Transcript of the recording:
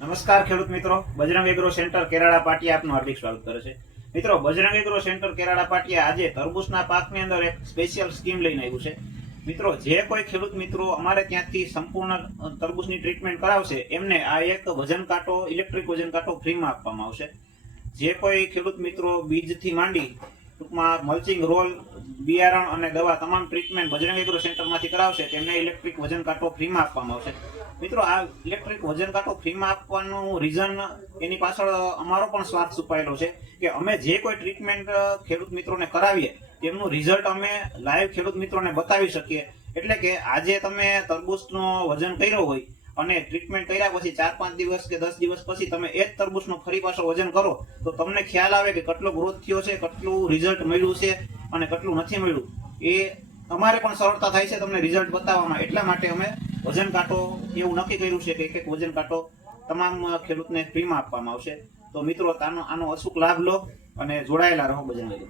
નમસ્કાર ખેડૂત મિત્રો. બજરંગ એગ્રો સેન્ટર કેરાળા પાટિયા આપનું હાર્દિક સ્વાગત કરે છે. મિત્રો, બજરંગ એગ્રો સેન્ટર કેરાળા પાટિયા આજે તરબૂચના પાકની અંદર એક સ્પેશિયલ સ્કીમ લઈને આવ્યું છે. મિત્રો, જે કોઈ ખેડૂત મિત્રો અમારે ત્યાંથી સંપૂર્ણ તરબૂચની ટ્રીટમેન્ટ કરાવશે, એમને આ એક વજન કાંટો ઇલેક્ટ્રિક વજન કાંટો ફ્રીમાં આપવામાં આવશે. જે કોઈ ખેડૂત મિત્રો બીજથી માંડી ટૂંકમાં મલ્ચિંગ રોલ બિયારણ અને દવા તમામ ટ્રીટમેન્ટ બજરંગ એગ્રો સેન્ટરમાંથી કરાવશે, તેમને ઇલેક્ટ્રિક વજન કાંટો ફ્રીમાં આપવામાં આવશે. મિત્રો, આ ઇલેક્ટ્રિક વજન કાંટો ફ્રીમાં આપવાનું રીઝન એની પાછળ અમારો પણ સ્વાર્થ છુપાયેલો છે કે અમે જે કોઈ ટ્રીટમેન્ટ ખેડૂત મિત્રોને કરાવીએ, તેમનું રિઝલ્ટ અમે લાઈવ ખેડૂત મિત્રોને બતાવી શકીએ. એટલે કે આજે તમે તરબૂચનો વજન કર્યો હોય અને ટ્રીટમેન્ટ કર્યા પછી ચાર પાંચ દિવસ કે દસ દિવસ પછી તમે એ જ તરબૂચનો ફરી પાછો વજન કરો, તો તમને ખ્યાલ આવે કે કેટલો ગ્રોથ થયો છે, કેટલું રિઝલ્ટ મળ્યું છે અને કેટલું નથી મળ્યું, એ અમારે પણ સરળતા થાય છે તમને રિઝલ્ટ બતાવવામાં એટલા માટે અમે વજન કાંટો એવું નક્કી કર્યું છે કે એક એક વજન કાંટો તમામ ખેડૂતને ફ્રીમાં આપવામાં આવશે તો મિત્રો આનો આનો અચૂક લાભ લો અને જોડાયેલા રહો બજરંગ.